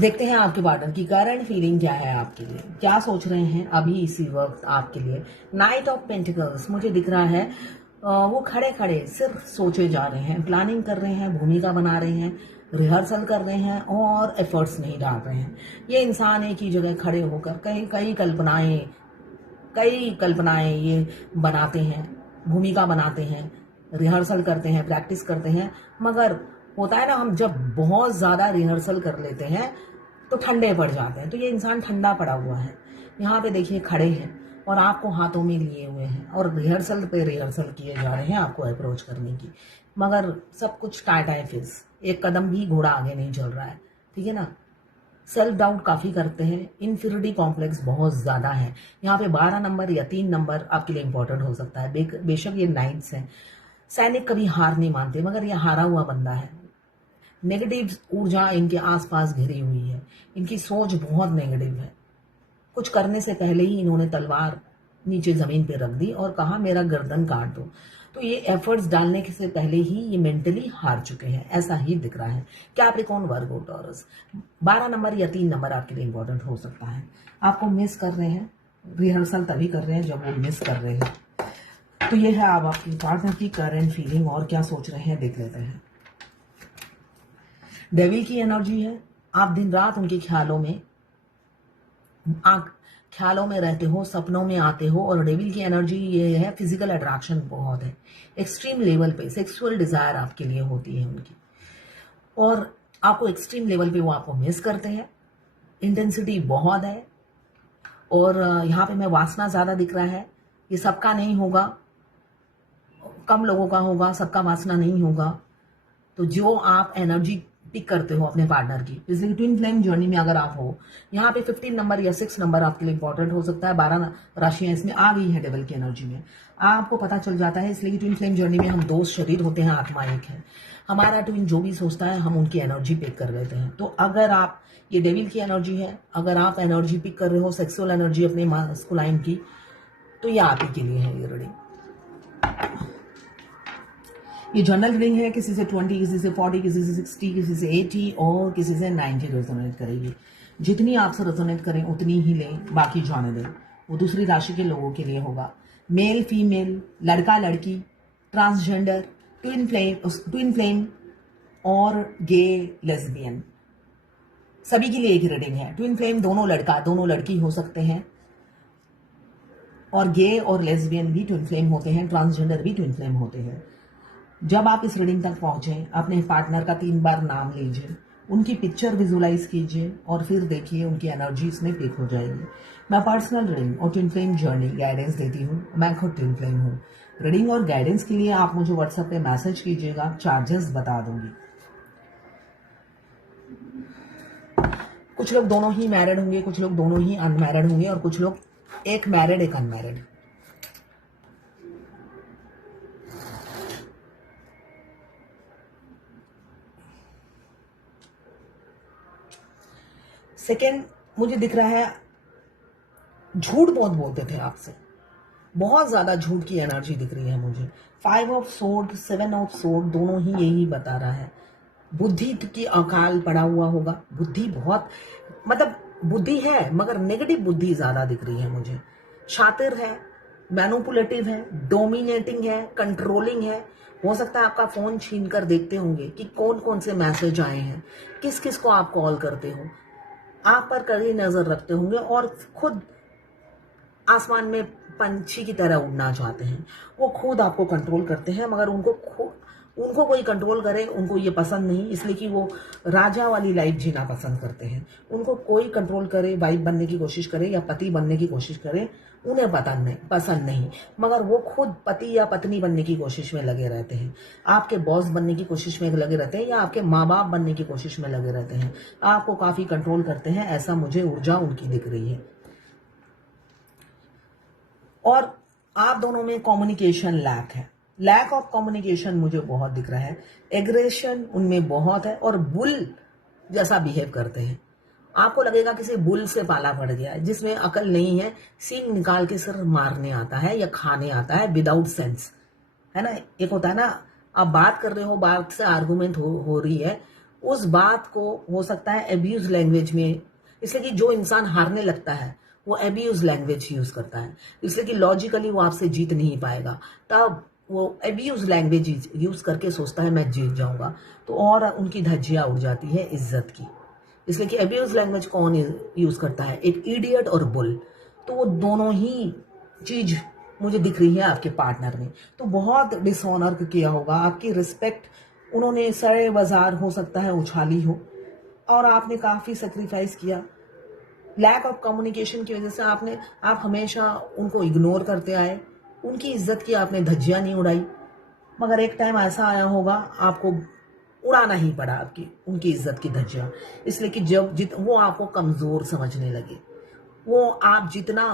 देखते हैं आपके पार्टनर की करंट फीलिंग क्या है आपके लिए, क्या सोच रहे हैं अभी इसी वक्त आपके लिए। नाइट ऑफ पेंटिकल्स मुझे दिख रहा है। वो खड़े खड़े सिर्फ सोचे जा रहे हैं, प्लानिंग कर रहे हैं, भूमिका बना रहे हैं, रिहर्सल कर रहे हैं और एफर्ट्स नहीं डाल रहे हैं। ये इंसान एक ही जगह खड़े होकर कई कल्पनाएं ये बनाते हैं, भूमिका बनाते हैं, रिहर्सल करते हैं, प्रैक्टिस करते हैं। मगर होता है ना, हम जब बहुत ज़्यादा रिहर्सल कर लेते हैं तो ठंडे पड़ जाते हैं। तो ये इंसान ठंडा पड़ा हुआ है। यहाँ पे देखिए खड़े हैं और आपको हाथों में लिए हुए हैं और रिहर्सल पे रिहर्सल किए जा रहे हैं आपको अप्रोच करने की। मगर सब कुछ टाई फिस, एक कदम भी घोड़ा आगे नहीं चल रहा है। ठीक है ना। सेल्फ डाउट काफ़ी करते हैं, इन्फीरियरिटी कॉम्प्लेक्स बहुत ज़्यादा है। यहाँ पे 12 नंबर या 3 नंबर आपके लिए इंपॉर्टेंट हो सकता है। बेशक ये नाइट्स हैं। सैनिक कभी हार नहीं मानते, मगर ये हारा हुआ बंदा है। नेगेटिव ऊर्जा इनके आसपास घिरी हुई है, इनकी सोच बहुत नेगेटिव है। कुछ करने से पहले ही इन्होंने तलवार नीचे जमीन पे रख दी और कहा मेरा गर्दन काट दो। तो ये एफर्ट्स डालने से पहले ही ये मेंटली हार चुके हैं, ऐसा ही दिख रहा है। कैप्रिकॉर्न, वर्गो, टॉरस, 12 नंबर या 3 नंबर आपके लिए इंपॉर्टेंट हो सकता है। आपको मिस कर रहे हैं, रिहर्सल तभी कर रहे हैं जब वो मिस कर रहे हैं। तो ये है अब आपकी पार्टनर की करंट फीलिंग और क्या सोच रहे हैं, देख लेते हैं। डेविल की एनर्जी है। आप दिन रात उनके ख्यालों में रहते हो, सपनों में आते हो। और डेविल की एनर्जी ये है, फिजिकल अट्रैक्शन बहुत है, एक्सट्रीम लेवल पे सेक्सुअल डिजायर आपके लिए होती है उनकी। और आपको एक्सट्रीम लेवल पे वो आपको मिस करते हैं, इंटेंसिटी बहुत है। और यहाँ पे मैं वासना ज्यादा दिख रहा है। ये सबका नहीं होगा, कम लोगों का होगा, सबका वासना नहीं होगा। तो जो आप एनर्जी पिक करते हो अपने पार्टनर की, जैसे ट्विन फ्लेम जर्नी में अगर आप हो, यहाँ पे 15 नंबर या 6 नंबर आपके लिए इंपॉर्टेंट हो सकता है। 12 राशियां इसमें आ गई है डेविल की एनर्जी में, आपको पता चल जाता है। इसलिए ट्विन फ्लेम जर्नी में हम 2 शरीर होते हैं, आत्मा एक है। हमारा ट्विन जो भी सोचता है हम उनकी एनर्जी पिक कर लेते हैं। तो अगर आप, ये डेविल की एनर्जी है, अगर आप एनर्जी पिक कर रहे हो सेक्सुअल एनर्जी अपने मास्कुलाइन की, तो ये आप ही के लिए है ये रीडिंग। ये जनरल रीडिंग है, किसी से 20, किसी से 40, किसी से 60, किसी से 80 और किसी से 90 रेजोनेट करेगी। जितनी आपसे रेजोनेट करें उतनी ही लें, बाकी जाने दें। वो दूसरी राशि के लोगों के लिए होगा। मेल फीमेल, लड़का लड़की, ट्रांसजेंडर, ट्विन फ्लेम और गे लेस्बियन, सभी के लिए एक रीडिंग है। ट्विन फ्लेम दोनों लड़का दोनों लड़की हो सकते हैं, और गे और लेस्बियन भी ट्विन फ्लेम होते हैं, ट्रांसजेंडर भी ट्विन फ्लेम होते हैं। जब आप इस रीडिंग तक पहुंचे, अपने पार्टनर का 3 बार नाम लीजिए, उनकी पिक्चर विजुलाइज कीजिए और फिर देखिए उनकी एनर्जी इसमें पिक हो जाएगी। मैं पर्सनल रीडिंग और ट्विन फ्लेम जर्नी गाइडेंस देती हूँ। मैं खुद ट्विन फ्लेम हूँ। रीडिंग और गाइडेंस के लिए आप मुझे व्हाट्सएप पे मैसेज कीजिएगा, चार्जेस बता दूंगी। कुछ लोग दोनों ही मैरिड होंगे, कुछ लोग दोनों ही अनमैरिड होंगे और कुछ लोग एक मैरिड एक अनमैरिड। सेकेंड, मुझे दिख रहा है झूठ बहुत बोलते थे आपसे, बहुत ज्यादा झूठ की एनर्जी दिख रही है मुझे। 5 ऑफ सोर्ड, 7 ऑफ सोर्ड, दोनों ही यही बता रहा है। बुद्धि की अकाल पड़ा हुआ होगा। बुद्धि बहुत, मतलब बुद्धि है मगर नेगेटिव बुद्धि ज्यादा दिख रही है मुझे। शातिर है, मैनिपुलेटिव है, डोमिनेटिंग है, कंट्रोलिंग है। हो सकता है आपका फोन छीन कर देखते होंगे कि कौन कौन से मैसेज आए हैं, किस किस को आप कॉल करते हो, आप पर कड़ी नजर रखते होंगे और खुद आसमान में पंछी की तरह उड़ना चाहते हैं। वो खुद आपको कंट्रोल करते हैं, मगर उनको कोई कंट्रोल करे उनको ये पसंद नहीं, इसलिए कि वो राजा वाली लाइफ जीना पसंद करते हैं। उनको कोई कंट्रोल करे, वाइफ बनने की कोशिश करे या पति बनने की कोशिश करे, उन्हें पसंद नहीं, मगर वो खुद पति या पत्नी बनने की कोशिश में लगे रहते हैं, आपके बॉस बनने की कोशिश में लगे रहते हैं या आपके माँ बाप बनने की कोशिश में लगे रहते हैं। आपको काफी कंट्रोल करते हैं, ऐसा मुझे ऊर्जा उनकी दिख रही है। और आप दोनों में कम्युनिकेशन लैक ऑफ कम्युनिकेशन मुझे बहुत दिख रहा है। एग्रेशन उनमें बहुत है और बुल जैसा बिहेव करते हैं। आपको लगेगा किसी बुल से पाला पड़ गया है जिसमें अकल नहीं है, सींग निकाल के सिर मारने आता है या खाने आता है विदाउट सेंस, है ना। एक होता है ना, आप बात कर रहे हो, बात से आर्गुमेंट हो रही है उस बात को हो सकता है एब्यूज लैंग्वेज में, इसलिए कि जो इंसान हारने लगता है वो एब्यूज लैंग्वेज यूज करता है, इसलिए कि लॉजिकली वो आपसे जीत नहीं पाएगा, तब वो एब्यूज लैंग्वेज यूज करके सोचता है मैं जीत जाऊंगा, तो और उनकी धज्जियां उड़ जाती है इज्जत की। इसलिए कि एब्यूज लैंग्वेज कौन यूज करता है? एक इडियट और बुल। तो वो दोनों ही चीज मुझे दिख रही है आपके पार्टनर में। तो बहुत डिसऑनर किया होगा, आपकी रिस्पेक्ट उन्होंने सरे बाजार हो सकता है उछाली हो, और आपने काफी सेक्रीफाइस किया। लैक ऑफ कम्युनिकेशन की वजह से आप हमेशा उनको इग्नोर करते आए, उनकी इज्जत की आपने धज्जियां नहीं उड़ाई। मगर एक टाइम ऐसा आया होगा आपको उड़ाना ही पड़ा आपकी उनकी इज्जत की धज्जियां, इसलिए कि जब वो आपको कमजोर समझने लगे, वो आप जितना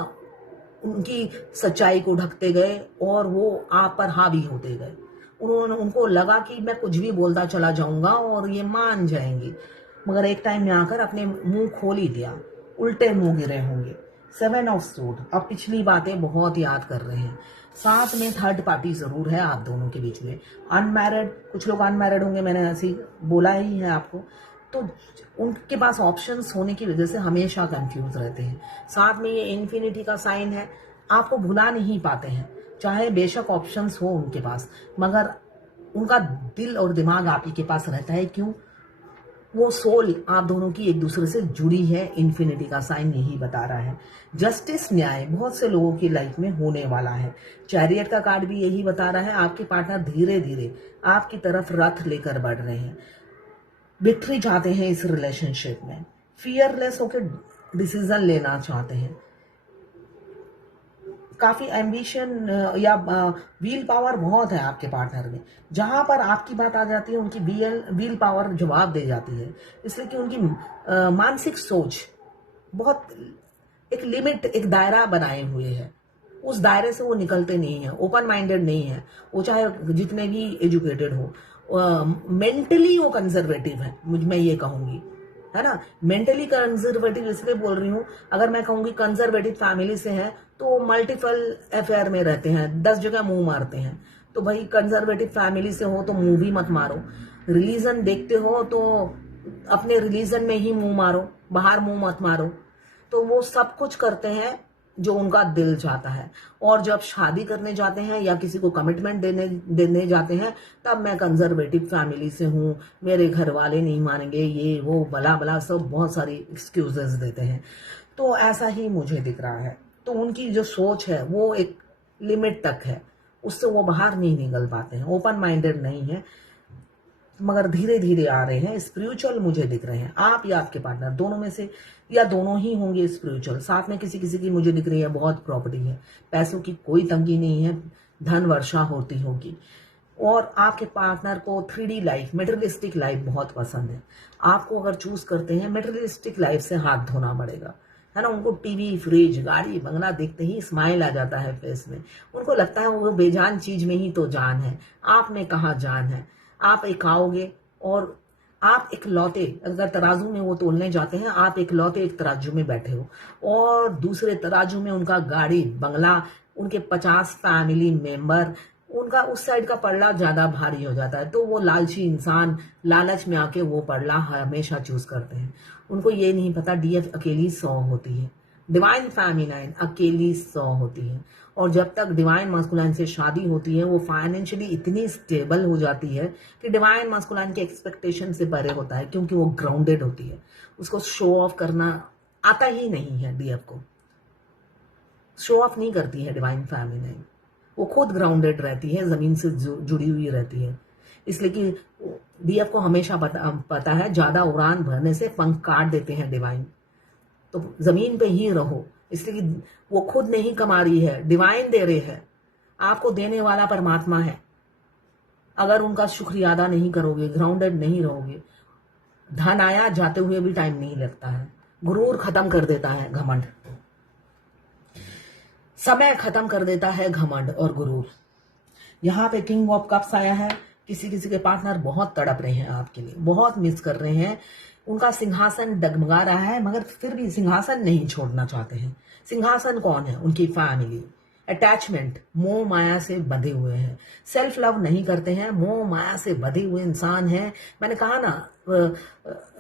उनकी सच्चाई को ढकते गए और वो आप पर हावी होते गए, उनको लगा कि मैं कुछ भी बोलता चला जाऊंगा और ये मान जाएंगे। मगर एक टाइम में आकर अपने मुंह खोल ही दिया, उल्टे मुंह गिरे होंगे। 7 ऑफ सूट, अब पिछली बातें बहुत याद कर रहे हैं। साथ में थर्ड पार्टी जरूर है आप दोनों के बीच में। अनमैरिड, कुछ लोग अनमैरिड होंगे, मैंने ऐसे ही बोला ही है आपको। तो उनके पास ऑप्शंस होने की वजह से हमेशा कंफ्यूज रहते हैं। साथ में ये इन्फिनिटी का साइन है, आपको भुला नहीं पाते हैं, चाहे बेशक ऑप्शंस हो उनके पास, मगर उनका दिल और दिमाग आप ही के पास रहता है। क्यों? वो सोल आप दोनों की एक दूसरे से जुड़ी है, इन्फिनिटी का साइन यही बता रहा है। जस्टिस, न्याय बहुत से लोगों की लाइफ में होने वाला है। चैरियट का कार्ड भी यही बता रहा है, आपके पार्टनर धीरे धीरे आपकी तरफ रथ लेकर बढ़ रहे हैं, विक्ट्री चाहते हैं इस रिलेशनशिप में, फियरलेस होकर डिसीजन लेना चाहते हैं। काफी एम्बिशन या व्हील पावर बहुत है आपके पार्टनर में। जहां पर आपकी बात आ जाती है उनकी व्हील पावर जवाब दे जाती है, इसलिए कि उनकी मानसिक सोच बहुत एक लिमिट, एक दायरा बनाए हुए है, उस दायरे से वो निकलते नहीं है, ओपन माइंडेड नहीं है। वो चाहे जितने भी एजुकेटेड हो, मेंटली वो कंजर्वेटिव है, मैं ये कहूंगी, है ना। मेंटली कंजर्वेटिव इसलिए बोल रही हूँ, अगर मैं कहूंगी कंजर्वेटिव फैमिली से है तो मल्टीपल अफेयर में रहते हैं, 10 जगह मुंह मारते हैं। तो भाई कंजर्वेटिव फैमिली से हो तो मुंह भी मत मारो, रिलीजन देखते हो तो अपने रिलीजन में ही मुंह मारो, बाहर मुंह मत मारो। तो वो सब कुछ करते हैं जो उनका दिल चाहता है, और जब शादी करने जाते हैं या किसी को कमिटमेंट देने जाते हैं, तब मैं कंजर्वेटिव फैमिली से हूँ, मेरे घर वाले नहीं मानेंगे, ये वो बला बला सब बहुत सारी एक्सक्यूजेस देते हैं। तो ऐसा ही मुझे दिख रहा है। तो उनकी जो सोच है वो एक लिमिट तक है, उससे वो बाहर नहीं निकल पाते हैं, ओपन माइंडेड नहीं है, मगर धीरे धीरे आ रहे हैं। स्पिरिचुअल मुझे दिख रहे हैं, आप या आपके पार्टनर दोनों में से, या दोनों ही होंगे स्पिरिचुअल। साथ में किसी किसी की मुझे दिख रही है बहुत प्रॉपर्टी है, पैसों की कोई तंगी नहीं है, धन वर्षा होती होगी। और आपके पार्टनर को 3D लाइफ, मेटेरियलिस्टिक लाइफ बहुत पसंद है। आपको अगर चूज करते हैं, मेटेरियलिस्टिक लाइफ से हाथ धोना पड़ेगा, है ना। उनको टीवी, फ्रिज, गाड़ी, बंगला देखते ही स्माइल आ जाता है फेस में। उनको लगता है वो बेजान चीज में ही तो जान है। आपने कहा जान है, आप एक आओगे और आप एक लौते, अगर तराजू में वो तोलने जाते हैं, आप एक लौते एक तराजू में बैठे हो, और दूसरे तराजू में उनका गाड़ी, बंगला, उनके 50 फैमिली मेंबर, उनका उस साइड का पड़ला ज्यादा भारी हो जाता है। तो वो लालची इंसान लालच में आके वो पड़ला हमेशा चूज करते हैं। उनको ये नहीं पता डीएफ अकेली 100 होती है, डिवाइन फेमिनाइन अकेली 100 होती है। और जब तक डिवाइन मस्कुलाइन से शादी होती है, वो फाइनेंशियली इतनी स्टेबल हो जाती है कि डिवाइन मस्कुलाइन के एक्सपेक्टेशन से परे होता है, क्योंकि वो ग्राउंडेड होती है। उसको शो ऑफ करना आता ही नहीं है, डीएफ को शो ऑफ नहीं करती है डिवाइन फेमिनाइन, वो खुद ग्राउंडेड रहती है, जमीन से जुड़ी हुई रहती है। इसलिए कि डीएफ को हमेशा पता है ज्यादा उड़ान भरने से पंख काट देते हैं डिवाइन, तो जमीन पे ही रहो। इसलिए कि वो खुद नहीं कमा रही है, डिवाइन दे रहे हैं, आपको देने वाला परमात्मा है। अगर उनका शुक्रिया अदा नहीं करोगे, ग्राउंडेड नहीं रहोगे, धन आया जाते हुए भी टाइम नहीं लगता है। गुरूर खत्म कर देता है घमंड, समय खत्म कर देता है घमंड और गुरूर। यहाँ पे किंग ऑफ कप्स आया है। किसी किसी के पार्टनर बहुत तड़प रहे हैं आपके लिए, बहुत मिस कर रहे हैं। उनका सिंहासन डगमगा रहा है, मगर फिर भी सिंहासन नहीं छोड़ना चाहते हैं। सिंहासन कौन है? उनकी फैमिली, अटैचमेंट, मोह माया से बंधे हुए हैं, सेल्फ लव नहीं करते हैं, मोह माया से बंधे हुए इंसान हैं। मैंने कहा ना,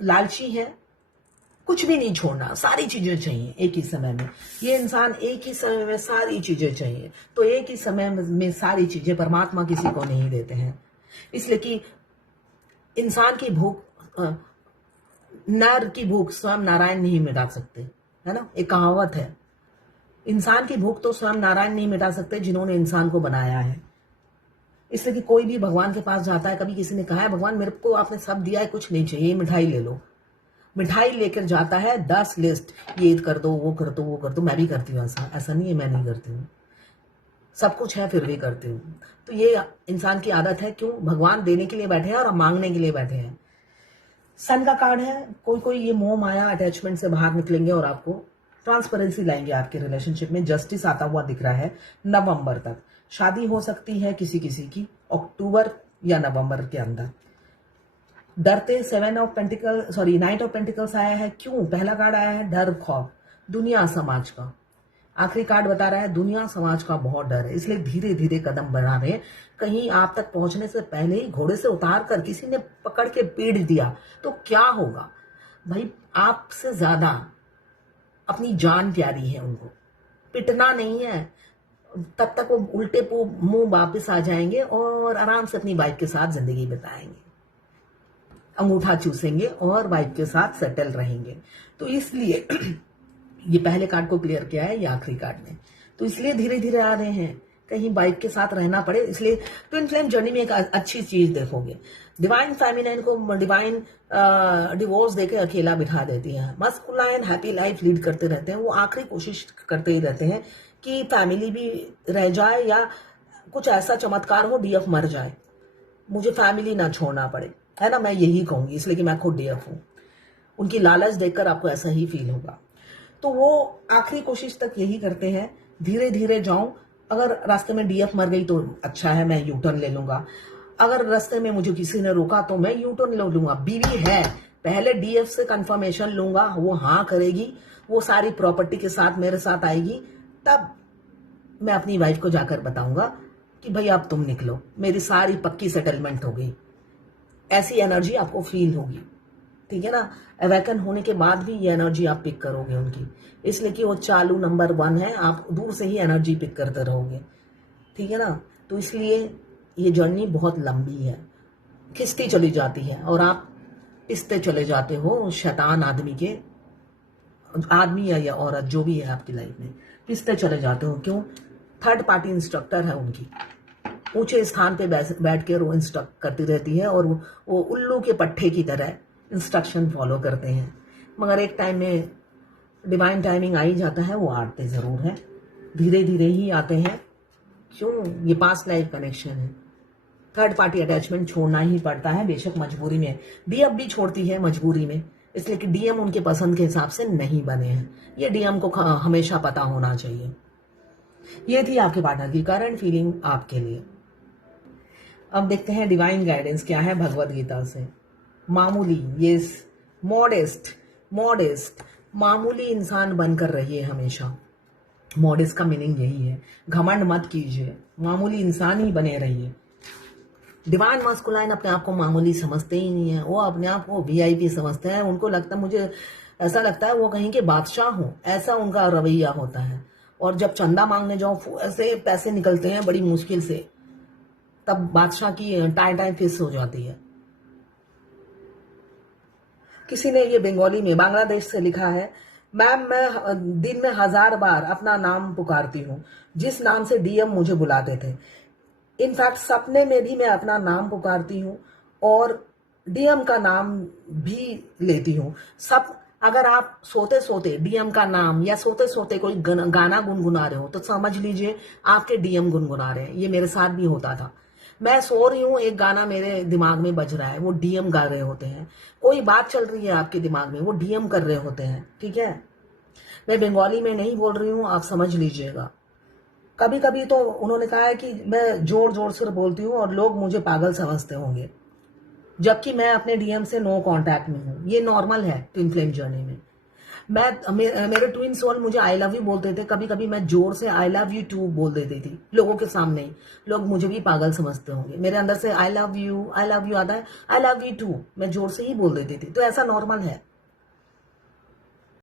लालची है, कुछ भी नहीं छोड़ना, सारी चीजें चाहिए एक ही समय में। ये इंसान एक ही समय में सारी चीजें चाहिए, तो एक ही समय में सारी चीजें परमात्मा किसी को नहीं देते हैं। इसलिए कि इंसान की भूख, नर की भूख स्वयं नारायण नहीं मिटा सकते, है ना, एक कहावत है। इंसान की भूख तो स्वयं नारायण नहीं मिटा सकते जिन्होंने इंसान को बनाया है। इसलिए कि कोई भी भगवान के पास जाता है, कभी किसी ने कहा है भगवान मेरे को आपने सब दिया है, कुछ नहीं चाहिए, मिठाई ले लो, मिठाई लेकर जाता है 10 लिस्ट, ये कर दो, वो कर दो, वो कर दो। मैं भी करती हूँ ऐसा, ऐसा नहीं है मैं नहीं करती हूँ, सब कुछ है फिर भी करती हूँ। तो ये इंसान की आदत है। क्यों? भगवान देने के लिए बैठे हैं और हम मांगने के लिए बैठे हैं। सन का कार्ड है, कोई कोई ये मोह माया अटैचमेंट से बाहर निकलेंगे और आपको ट्रांसपेरेंसी लाएंगे आपके रिलेशनशिप में। जस्टिस आता हुआ दिख रहा है नवंबर तक। शादी हो सकती है किसी किसी की अक्टूबर या नवंबर के अंदर। डरते नाइट ऑफ पेंटिकल्स आया है। क्यों? पहला कार्ड आया है डर, खौफ, दुनिया समाज का। आखिरी कार्ड बता रहा है दुनिया समाज का बहुत डर है, इसलिए धीरे धीरे कदम बढ़ा रहे हैं। कहीं आप तक पहुंचने से पहले ही घोड़े से उतार कर किसी ने पकड़ के पीट दिया तो क्या होगा भाई? आपसे ज्यादा अपनी जान प्यारी है उनको, पिटना नहीं है। तब तक वो उल्टे मुंह वापस आ जाएंगे और आराम से अपनी वाइफ के साथ जिंदगी बिताएंगे, अंगूठा चूसेंगे और वाइफ के साथ सेटल रहेंगे। तो इसलिए ये पहले कार्ड को क्लियर किया है, ये आखिरी कार्ड ने। तो इसलिए धीरे धीरे आ रहे हैं, कहीं वाइफ के साथ रहना पड़े। इसलिए ट्विन फ्लेम जर्नी में एक अच्छी चीज देखोगे, डिवाइन फेमिनाइन को डिवाइन डिवोर्स देके अकेला बिठा देती है। मस्कुलाइन हैप्पी लाइफ लीड करते रहते हैं, वो आखिरी कोशिश करते ही रहते हैं कि फैमिली भी रह जाए या कुछ ऐसा चमत्कार हो डीएफ मर जाए, मुझे फैमिली ना छोड़ना पड़े, है ना। मैं यही कहूंगी, इसलिए कि मैं खुद डीएफ हूं। उनकी लालच देखकर आपको ऐसा ही फील होगा। तो वो आखिरी कोशिश तक यही करते हैं, धीरे धीरे जाऊं। अगर रास्ते में डीएफ मर गई तो अच्छा है, मैं यू टर्न ले लूंगा। अगर रास्ते में मुझे किसी ने रोका तो मैं यू टर्न ले लूंगा। बीवी है, पहले डीएफ से कंफर्मेशन लूंगा, वो हाँ करेगी, वो सारी प्रॉपर्टी के साथ मेरे साथ आएगी, तब मैं अपनी वाइफ को जाकर बताऊंगा कि भाई अब तुम निकलो, मेरी सारी पक्की सेटलमेंट हो गई। ऐसी एनर्जी आपको फील होगी, ठीक है ना। अवेकन होने के बाद भी ये एनर्जी आप पिक करोगे उनकी, इसलिए कि वो चालू नंबर 1 है, आप दूर से ही एनर्जी पिक करते रहोगे, ठीक है ना। तो इसलिए ये जर्नी बहुत लंबी है, खिंचती चली जाती है और आप पिसते चले जाते हो शैतान आदमी या औरत जो भी है आपकी लाइफ में, पिसते चले जाते हो। क्यों? थर्ड पार्टी इंस्ट्रक्टर है उनकी, ऊंचे स्थान पे बैठ कर वो इंस्ट्रक्ट करती रहती है और वो उल्लू के पट्टे की तरह इंस्ट्रक्शन फॉलो करते हैं। मगर एक टाइम में डिवाइन टाइमिंग आ ही जाता है, वो आते जरूर है, धीरे धीरे ही आते हैं। क्यों? ये पास्ट लाइफ कनेक्शन है। थर्ड पार्टी अटैचमेंट छोड़ना ही पड़ता है, बेशक मजबूरी में। डीएम भी छोड़ती है मजबूरी में, इसलिए कि डीएम उनके पसंद के हिसाब से नहीं बने हैं। ये डीएम को हमेशा पता होना चाहिए। ये थी आपके पार्टनर की करंट फीलिंग आपके लिए। अब देखते हैं डिवाइन गाइडेंस क्या है भगवत गीता से। मामूली, ये मॉडेस्ट मामूली इंसान बनकर रहिए हमेशा। मॉडेस्ट का मीनिंग यही है, घमंड मत कीजिए, मामूली इंसान ही बने रहिए। डिवाइन मस्कुलाइन अपने आप को मामूली समझते ही नहीं है, वो अपने आप को वीआईपी समझते हैं। उनको लगता है, मुझे ऐसा लगता है वो कहीं के बादशाह हो, ऐसा उनका रवैया होता है। और जब चंदा मांगने जाओ ऐसे पैसे निकलते हैं बड़ी मुश्किल से, तब बादशाह की टाई फिस हो जाती है। किसी ने ये बंगाली में बांग्लादेश से लिखा है, मैम मैं दिन में 1000 बार अपना नाम पुकारती हूँ, जिस नाम से डीएम मुझे बुलाते थे। इनफैक्ट सपने में भी मैं अपना नाम पुकारती हूँ और डीएम का नाम भी लेती हूँ। सब अगर आप सोते सोते डीएम का नाम या सोते सोते कोई गाना गुनगुना रहे हो तो समझ लीजिए आपके डीएम गुनगुना रहे हैं। ये मेरे साथ भी होता था। मैं सो रही हूँ, एक गाना मेरे दिमाग में बज रहा है, वो डीएम गा रहे होते हैं। कोई बात चल रही है आपके दिमाग में, वो डीएम कर रहे होते हैं, ठीक है। मैं बंगाली में नहीं बोल रही हूँ, आप समझ लीजिएगा। कभी कभी तो उन्होंने कहा है कि मैं जोर जोर से बोलती हूँ और लोग मुझे पागल समझते होंगे, जबकि मैं अपने डीएम से नो कांटेक्ट में हूँ। ये नॉर्मल है ट्विन फ्लेम जर्नी में। मेरे ट्विन सोल मुझे आई लव यू बोलते थे, कभी कभी मैं जोर से आई लव यू टू बोल देती थी लोगों के सामने ही। लोग मुझे भी पागल समझते होंगे, मेरे अंदर से आई लव यू आता है, आई लव यू टू मैं जोर से ही बोल देती थी। तो ऐसा नॉर्मल है।